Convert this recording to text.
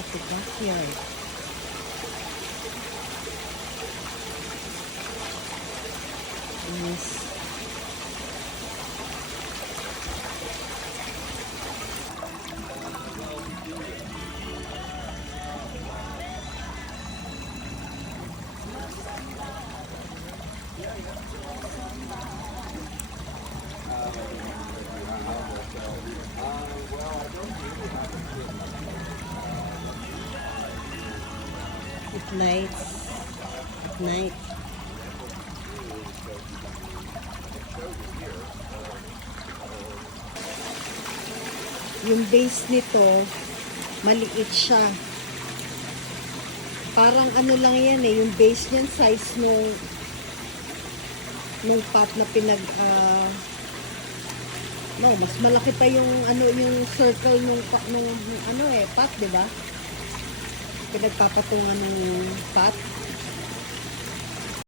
like the backyard. Yes. It lights at night. Yung base nito, maliit siya. Parang ano lang yan eh, yung base niyan size nung pot na no, mas malaki pa yung ano yung circle nung ano eh, pot, 'di ba? Pinagpapatungan ng pot.